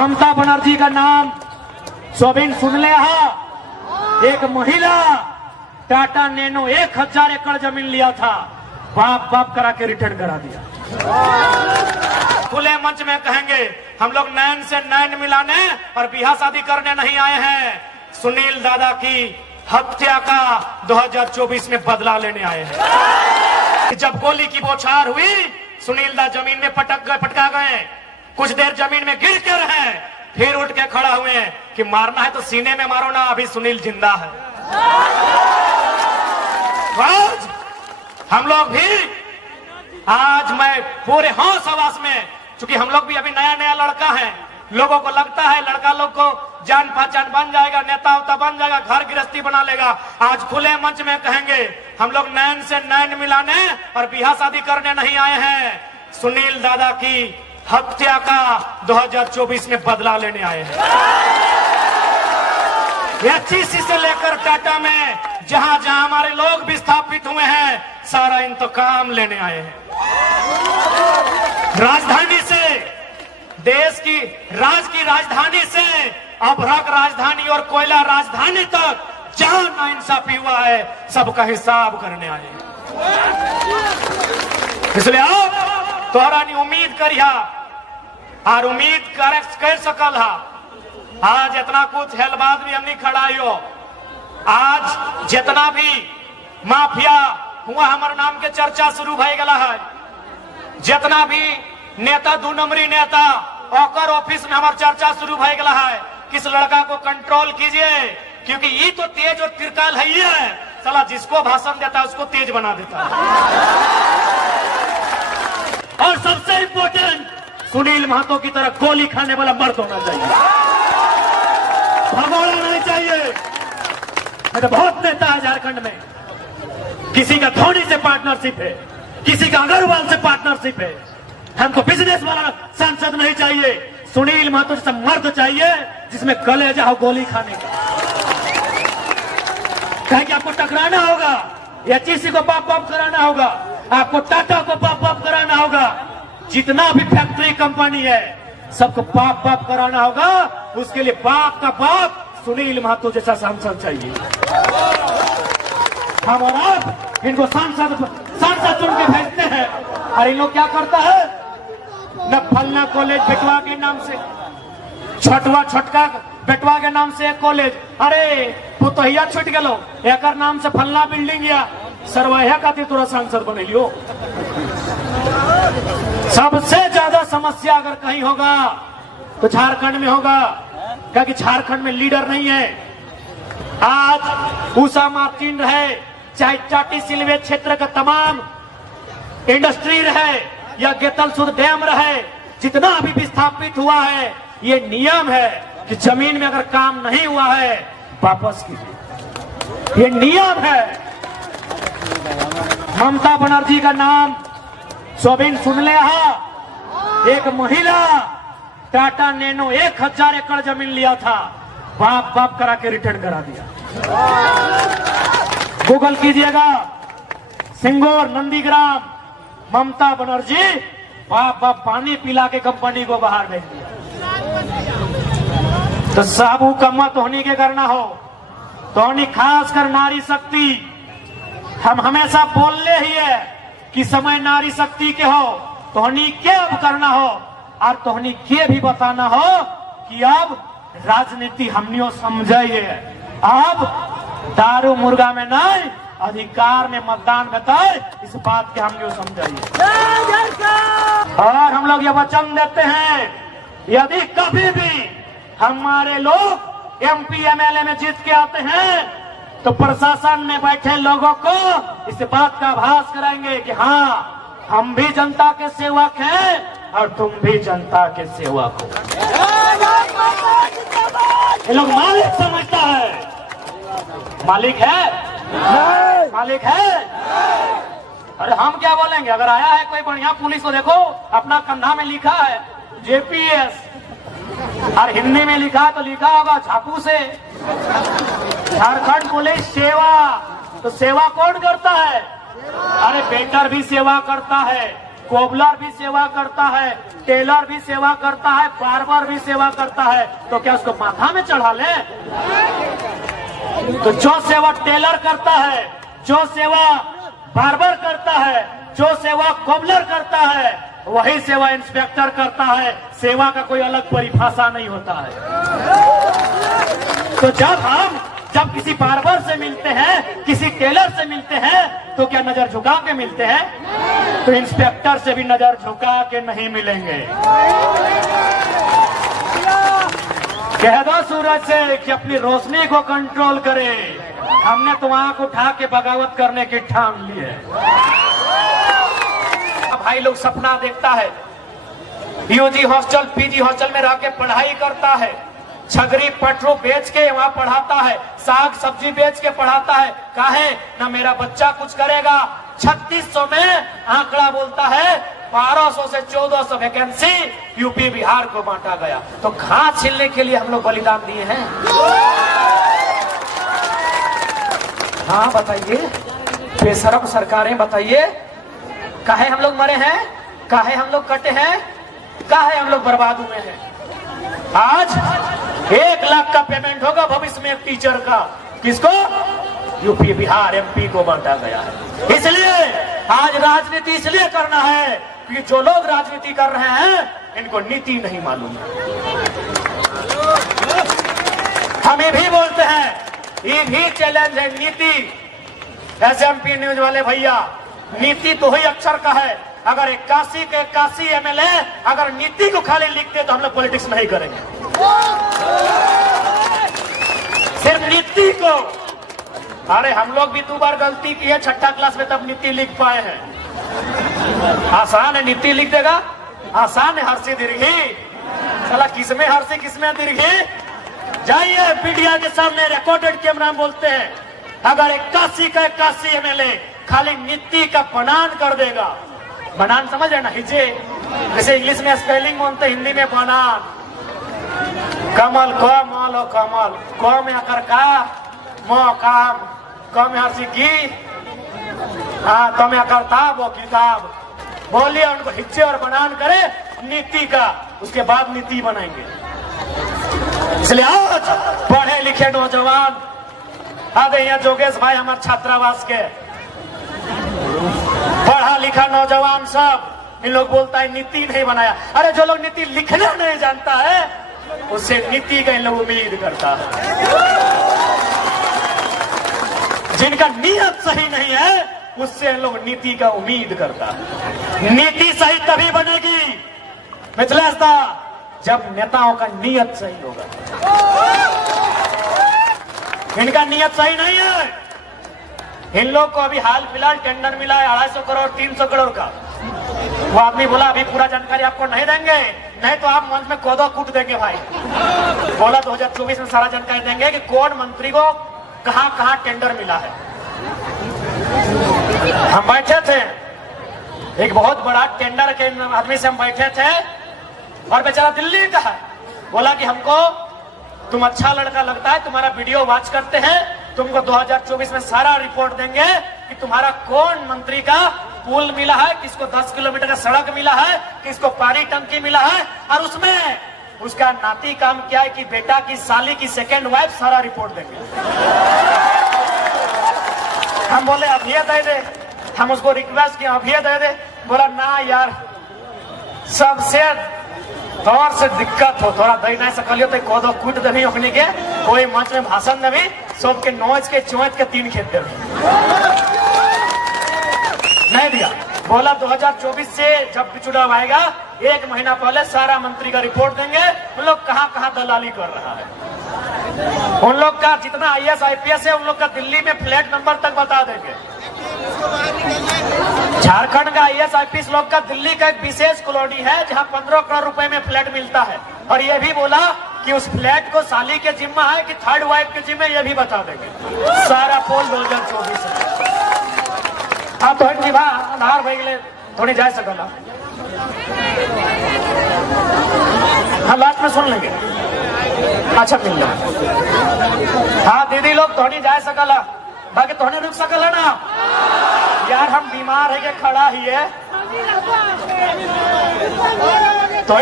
ममता बनर्जी का नाम सोबिन सुन ले हा। एक महिला टाटा नैनो 1000 एकड़ जमीन लिया था, बाप बाप करा के रिटर्न करा दिया। खुले मंच में कहेंगे हम लोग नैन से नैन मिलाने और बियाह शादी करने नहीं आए हैं, सुनील दादा की हत्या का 2024 में बदला लेने आए हैं। जब गोली की बौछार हुई, सुनील दा जमीन में पटका गए, कुछ देर जमीन में गिर के रहे, फिर उठ के खड़ा हुए कि मारना है तो सीने में मारो ना, अभी सुनील जिंदा है। आज हम लोग भी, आज मैं पूरे होश हवास में, चूंकि हम लोग भी अभी नया नया लड़का है, लोगों को लगता है लड़का लोग को जान पहचान बन जाएगा, नेता उता बन जाएगा, घर गृहस्थी बना लेगा। आज खुले मंच में कहेंगे हम लोग नैन से नैन मिलाने और बियाह शादी करने नहीं आए हैं, सुनील दादा की हत्या का 2024 में बदला लेने आए हैं। एचईसी से लेकर टाटा में जहां जहां हमारे लोग विस्थापित हुए हैं, सारा इंतकाम लेने आए हैं। राजधानी से, देश की राजधानी से अभ्रक राजधानी और कोयला राजधानी तक जहां नाइंसाफी हुआ है, सबका हिसाब करने आए हैं। इसलिए आप तोहरा नहीं उम्मीद करिया और उम्मीद कर सकल हा। आज इतना कुछ हेलबाज भी हमने खड़ाइयो, आज जितना भी माफिया हुआ हमारे नाम के चर्चा शुरू भय गला है, जितना भी नेता 2 नंबरी नेता ओकर ऑफिस में हमार चर्चा शुरू भय गला है, किस लड़का को कंट्रोल कीजिए, क्योंकि ये तो तेज और तिरकाल है, ये है साला जिसको भाषण देता है उसको तेज बना देता है। और सबसे इंपॉर्टेंट, सुनील महतो की तरह गोली खाने वाला मर्द होना चाहिए, भगोड़ा नहीं चाहिए। मैं तो बहुत नेता है झारखंड में, किसी का धोनी से पार्टनरशिप है, किसी का अग्रवाल से पार्टनरशिप है। हमको बिजनेस वाला सांसद नहीं चाहिए, सुनील महतो जैसा मर्द चाहिए जिसमें कलेजा हो गोली खाने का। कहे कि आपको टकराना होगा, एचईसी को बाप बाप कराना होगा, आपको टाटा को बाप बाप कराना होगा, जितना भी फैक्ट्री कंपनी है सबको बाप बाप कराना होगा। उसके लिए बाप का बाप सुनील महतो जैसा सांसद चाहिए। हम और आप इनको सांसद चुन के भेजते हैं, और इन लोग क्या करता है, न फलना कॉलेज बेटवा के नाम से, छोटका बेटवा के नाम से एक कॉलेज, अरे पुतहिया छूट गलो, एक नाम से फलना बिल्डिंग या सरवैया खातिर तोरा सांसद बने लियो। सबसे ज्यादा समस्या अगर कहीं होगा तो झारखंड में होगा, क्योंकि झारखंड में लीडर नहीं है। आज उषा मार्टिन रहे, चाहे चाटी सिलवे क्षेत्र का तमाम इंडस्ट्री रहे या गेतलसूद डैम रहे, जितना अभी विस्थापित हुआ है, ये नियम है कि जमीन में अगर काम नहीं हुआ है वापस कीजिए, ये नियम है। ममता बनर्जी का नाम सोबिन सुन ले हा। एक महिला टाटा नैनो 1000 एकड़ जमीन लिया था, बाप बाप करा के रिटर्न करा दिया। गूगल कीजिएगा, सिंगोर नंदीग्राम, ममता बनर्जी बाप बाप पानी पिला के कंपनी को बाहर भेज दिया। तो साबू का मत होनी के करना हो तो होनी, खास कर नारी शक्ति। हम हमेशा बोलने ही है कि समय नारी शक्ति के हो, तोहनी के अब करना हो और तोहनी के भी बताना हो कि अब राजनीति हमनियो समझिए, अब दारू मुर्गा में नहीं, अधिकार में मतदान बताए, इस बात के हमनियो समझिए। और हम लोग ये वचन देते हैं, यदि कभी भी हमारे लोग एमपी एमएलए में जीत के आते हैं तो प्रशासन में बैठे लोगों को इस बात का आभास कराएंगे कि हाँ, हम भी जनता के सेवक हैं और तुम भी जनता के सेवक हो। ये लोग मालिक समझता है, मालिक है, मालिक है। अरे हम क्या बोलेंगे, अगर आया है कोई बढ़िया पुलिस को देखो, अपना कंधा में लिखा है जेपीएस, और हिंदी में लिखा तो लिखा होगा झापू से झारखंड पुलिस सेवा। तो सेवा कौन करता है? अरे वेटर भी सेवा करता है, कोबलर भी सेवा करता है, टेलर भी सेवा करता है, बार्बर भी सेवा करता है, तो क्या उसको माथा में चढ़ा ले? तो जो सेवा टेलर करता है, जो सेवा बार्बर करता है, जो सेवा कोबलर करता है, वही सेवा इंस्पेक्टर करता है। सेवा का कोई अलग परिभाषा नहीं होता है। तो जब किसी बार्बर से मिलते हैं, किसी टेलर से मिलते हैं, तो क्या नजर झुका के मिलते हैं? तो इंस्पेक्टर से भी नजर झुका के नहीं मिलेंगे। कह दो सूरज से कि अपनी रोशनी को कंट्रोल करे। हमने तो आंख उठा के बगावत करने की ठान ली है। भाई लोग सपना देखता है, यूजी हॉस्टल, पीजी हॉस्टल में रह के पढ़ाई करता है, छगरी पटरू बेच के वहां पढ़ाता है, साग सब्जी बेच के पढ़ाता है। काहे ना मेरा बच्चा कुछ करेगा। 3600 में आंकड़ा बोलता है 1200 से 1400 वैकेंसी यूपी बिहार को बांटा गया। तो घास छीलने के लिए हम लोग बलिदान दिए हैं। हाँ बताइए, बेशरम सरकारें बताइए, काहे हम लोग मरे हैं, काहे हम लोग कटे हैं, काहे हम लोग बर्बाद हुए हैं। आज 1 लाख का पेमेंट होगा भविष्य में टीचर का। किसको? यूपी बिहार एमपी को बांटा गया है। इसलिए आज राजनीति इसलिए करना है कि जो लोग राजनीति कर रहे हैं इनको नीति नहीं मालूम है। हम ये भी बोलते हैं, ये भी चैलेंज है नीति। एसएमपी न्यूज वाले भैया, नीति तो ही अक्षर का है। अगर 81 के 81 एमएलए अगर नीति को खाली लिखते तो हम लोग पॉलिटिक्स नहीं करेंगे। सिर्फ नीति को। अरे हम लोग भी 2 बार गलती की है, 6ठा क्लास में तब नीति लिख पाए हैं। आसान है नीति लिख देगा, आसान है हर्षी दीर्घी। साला किसमें हर्षी किसमें दीर्घी? जाइए मीडिया के सामने रिकॉर्डेड कैमरा में बोलते हैं, अगर 81 का 81 एमएलए खाली नीति का बनान कर देगा। बनान समझ है ना? हिजे जैसे इंग्लिश में स्पेलिंग बोलते, हिंदी में बनान। कमल क मल हो कमल, क में आकर का, म काम, क में हर्षी की, हाँ क में आकर ताब हो किताब। बोलिए उनको हिज्जे और बनान करे नीति का, उसके बाद नीति बनाएंगे। इसलिए आज पढ़े लिखे नौजवान आदे यहाँ जोगेश भाई हमारे छात्रावास के पढ़ा लिखा नौजवान सब, इन लोग बोलता है नीति नहीं बनाया। अरे जो लोग नीति लिखना नहीं जानता है उससे नीति का इन लोग उम्मीद करता है। जिनका नियत सही नहीं है उससे इन लोग नीति का उम्मीद करता है। नीति सही तभी बनेगी मिथिलेश दा जब नेताओं का नियत सही होगा। इनका नियत सही नहीं है। इन लोग को अभी हाल फिलहाल टेंडर मिला है 250 करोड़ 300 करोड़ का। वो आदमी बोला अभी पूरा जानकारी आपको नहीं देंगे, नहीं तो आप मंच में कोदो कूट देंगे भाई। बोला 2024 में सारा जानकारी देंगे कि कौन मंत्री को कहां कहां टेंडर मिला है। हम बैठे थे, एक बहुत बड़ा टेंडर के आदमी से हम बैठे थे और बेचारा दिल्ली का है। बोला कि हमको तुम अच्छा लड़का लगता है, तुम्हारा वीडियो वॉच करते हैं, तुमको 2024 में सारा रिपोर्ट देंगे कि तुम्हारा कौन मंत्री का पुल मिला है, किसको 10 किलोमीटर का सड़क मिला है, किसको पानी टंकी मिला है, और उसमें उसका नाती काम क्या है कि बेटा की साली की सेकेंड वाइफ, सारा रिपोर्ट देंगे। हम बोले अभी दे दे, हम उसको रिक्वेस्ट किया अभी दे दे। बोला ना यार, सबसे तौर से दिक्कत हो, थोड़ा दही नहीं सकलियो तो कोदो कूट देवी ओखनी के, कोई मंच में भाषण देवी, सबके नोच के चोच के 3 खेत देवी। नहीं दिया। बोला 2024 से जब भी चुनाव आएगा 1 महीना पहले सारा मंत्री का रिपोर्ट देंगे, उन लोग कहां कहां दलाली कर रहा है। उन लोग का जितना IAS IPS है उन लोग का दिल्ली में फ्लैट नंबर तक बता देंगे। झारखंड का IAS IPS लोग का दिल्ली का एक विशेष कॉलोनी है जहां 15 करोड़ रुपए में फ्लैट मिलता है, और ये भी बोला कि उस फ्लैट को साली के जिम्मा है कि थर्ड वाइफ के जिम्मे, ये भी बता देंगे। सारा पोल 2024 में। हाँ तो आधार भाई गए थोड़ी जाए सकला। हाँ लास्ट में सुन लेंगे। अच्छा मिल जाए। हाँ दीदी लोग थोड़ी जाए सकला, बाकी थोड़े रुक सकल है ना यार। हम बीमार है के खड़ा ही है, तो